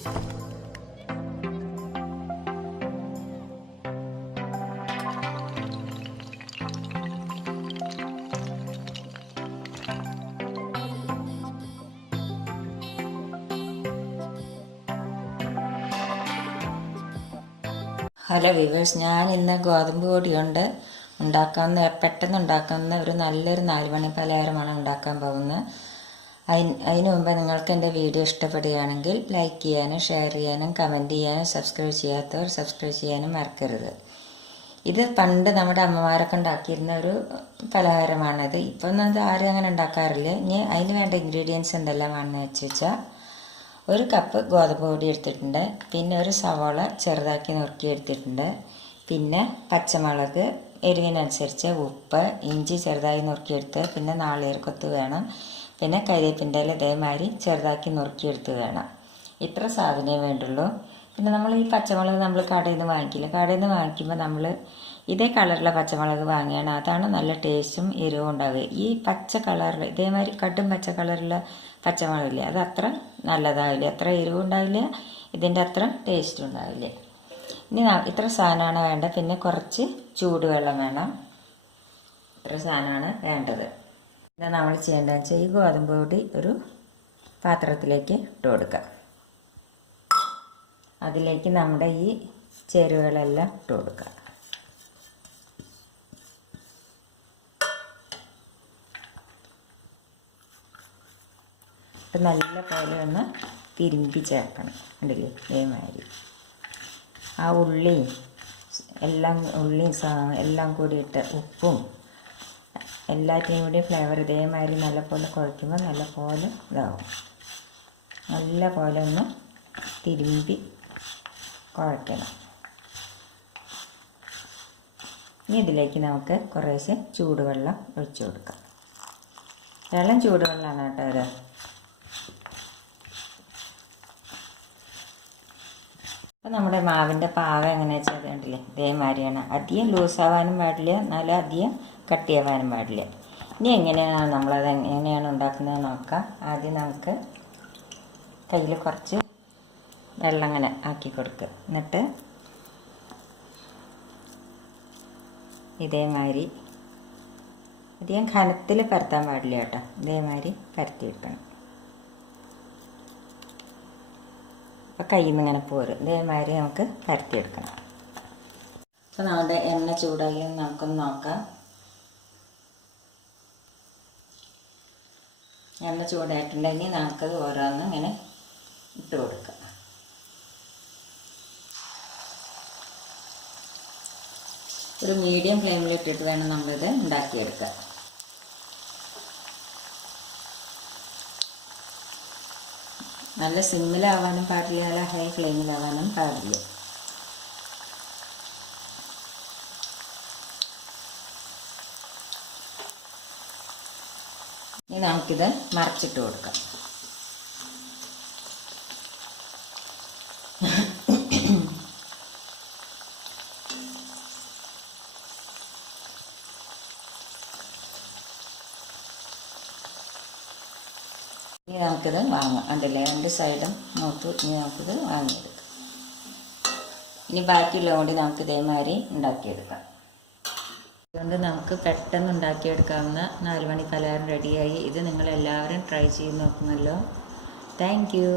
Hello viewers, ഞാൻ ഇന്ന് ഗോതമ്പ് പൊടി കൊണ്ട് പെട്ടെന്ന് ഉണ്ടാക്കാവുന്ന ഒരു നല്ലൊരു 4 മണി പലഹാരമാണ് ഉണ്ടാക്കാൻ പോകുന്നത്. അതിന് മുമ്പ് നിങ്ങൾക്ക് എൻ്റെ വീഡിയോ ഇഷ്ടപ്പെടുകയാണെങ്കിൽ ലൈക്ക് ചെയ്യാനും ഷെയർ ചെയ്യാനും കമൻറ്റ് ചെയ്യാനും സബ്സ്ക്രൈബ് ചെയ്യാത്തവർ സബ്സ്ക്രൈബ് ചെയ്യാനും മറക്കരുത്. ഇത് പണ്ട് നമ്മുടെ അമ്മമാരൊക്കെ ഉണ്ടാക്കിയിരുന്ന ഒരു പലഹാരമാണിത്. ഇപ്പം അത് ആരും അങ്ങനെ ഉണ്ടാക്കാറില്ല. ഇനി അതിന് വേണ്ട ഇൻഗ്രീഡിയൻസ് എന്തെല്ലാമാണെന്ന് വെച്ചാൽ, 1 കപ്പ് ഗോതമ്പ് പൊടി എടുത്തിട്ടുണ്ട്, പിന്നെ ഒരു സവാള ചെറുതാക്കി നുറുക്കി എടുത്തിട്ടുണ്ട്, പിന്നെ പച്ചമുളക്, എരിവിനനുസരിച്ച് ഉപ്പ്, ഇഞ്ചി ചെറുതായി നുറുക്കിയെടുത്ത്, പിന്നെ നാളികേരക്കൊത്ത് വേണം, പിന്നെ കരിവേപ്പിൻ്റെ ഇല ഇതേമാതിരി ചെറുതാക്കി നുറുക്കിയെടുത്ത് വേണം. ഇത്ര സാധനമേ വേണ്ടുള്ളൂ. പിന്നെ നമ്മൾ ഈ പച്ചമുളക് നമ്മൾ കടയിൽ നിന്ന് വാങ്ങിക്കില്ല. കടയിൽ നിന്ന് വാങ്ങിക്കുമ്പോൾ നമ്മൾ ഇതേ കളറിലെ പച്ചമുളക് വാങ്ങുകയാണ്. അതാണ് നല്ല ടേസ്റ്റും എരിവും ഉണ്ടാവുക. ഈ പച്ച കളറിൽ ഇതേമാതിരി കടും പച്ച കളറിലെ പച്ചമുളകില്ലേ, അത് അത്ര നല്ലതാവില്ല, അത്ര എരിവും ഉണ്ടാവില്ല, ഇതിൻ്റെ അത്ര ടേസ്റ്റും ഉണ്ടാവില്ല. ഇനി ഇത്ര സാധനമാണ് വേണ്ടത്. പിന്നെ കുറച്ച് ചൂടുവെള്ളം വേണം. ഇത്ര സാധനമാണ് വേണ്ടത്. പിന്നെ നമ്മൾ ചെയ്യേണ്ടതെന്ന് വെച്ചാൽ, ഈ ഗോതമ്പ് പൊടി ഒരു പാത്രത്തിലേക്ക് ഇട്ട് കൊടുക്കുക. അതിലേക്ക് നമ്മുടെ ഈ ചേരുവകളെല്ലാം ഇട്ട് കൊടുക്കുക. നല്ല പോലെ ഒന്ന് തിരുമ്പി ചേർക്കണം. ഉണ്ടല്ലേ, ഇതേമാതിരി ആ ഉള്ളിയും എല്ലാം കൂടി ഇട്ട് ഉപ്പും എല്ലാറ്റിനും കൂടി ഫ്ലേവർ ഇതേമാതിരി നല്ലപോലെ കുഴയ്ക്കുമ്പോൾ നല്ലപോലെ ഇതാവും. നല്ല പോലെ ഒന്ന് തിരുമ്പി കുഴയ്ക്കണം. ഇനി ഇതിലേക്ക് നമുക്ക് കുറേശ്ശെ ചൂടുവെള്ളം ഒഴിച്ചു കൊടുക്കാം. വെള്ളം ചൂടുവെള്ളമാണ് കേട്ടോ ഇത്. അപ്പം നമ്മുടെ മാവിൻ്റെ പാകം എങ്ങനെയാ വെച്ചാൽ കണ്ടില്ലേ, ഇതേമാതിരിയാണ്. അധികം ലൂസാവാനും പാടില്ല, എന്നാലും അധികം കട്ടിയാവാനും പാടില്ല. ഇനി എങ്ങനെയാണ് ഉണ്ടാക്കുന്നത് നോക്കാം. ആദ്യം നമുക്ക് കയ്യിൽ കുറച്ച് വെള്ളം അങ്ങനെ ആക്കി കൊടുക്കുക. എന്നിട്ട് ഇതേമാതിരി അധികം കനത്തിൽ പരത്താൻ പാടില്ല കേട്ടോ, ഇതേമാതിരി പരത്തിയെടുക്കണം. അപ്പോൾ കയ്യിൽ നിന്ന് ഇങ്ങനെ പോരും. ഇതേമാതിരി നമുക്ക് പരത്തിയെടുക്കണം. അപ്പോൾ നമ്മുടെ എണ്ണ ചൂടാക്കി നമുക്കൊന്ന് നോക്കാം. എണ്ണ ചൂടായിട്ടുണ്ടെങ്കിൽ നമുക്കത് ഓരോന്നും ഇങ്ങനെ ഇട്ട് കൊടുക്കാം. ഒരു മീഡിയം ഫ്ലെയിമിൽ ഇട്ടിട്ട് വേണം നമ്മളിത് ഉണ്ടാക്കിയെടുക്കാൻ. നല്ല സിമ്മിലാവാനും പാടില്ല, നല്ല ഹൈ ഫ്ലെയിമിലാവാനും പാടില്ല. ഇനി നമുക്കിത് മറിച്ചിട്ട് കൊടുക്കാം. ഇനി നമുക്കിത് വാങ്ങാം. കണ്ടില്ലേ, 2 സൈഡും നോക്കി. ഇനി നമുക്കിത് വാങ്ങിയെടുക്കാം. ഇനി ബാക്കിയുള്ളത് കൊണ്ട് നമുക്ക് ഇതേമാതിരി ഉണ്ടാക്കിയെടുക്കാം. അതുകൊണ്ട് നമുക്ക് പെട്ടെന്ന് ഉണ്ടാക്കിയെടുക്കാവുന്ന 4 മണി പലഹാരം റെഡിയായി. ഇത് നിങ്ങളെല്ലാവരും ട്രൈ ചെയ്ത് നോക്കുമല്ലോ. Thank you.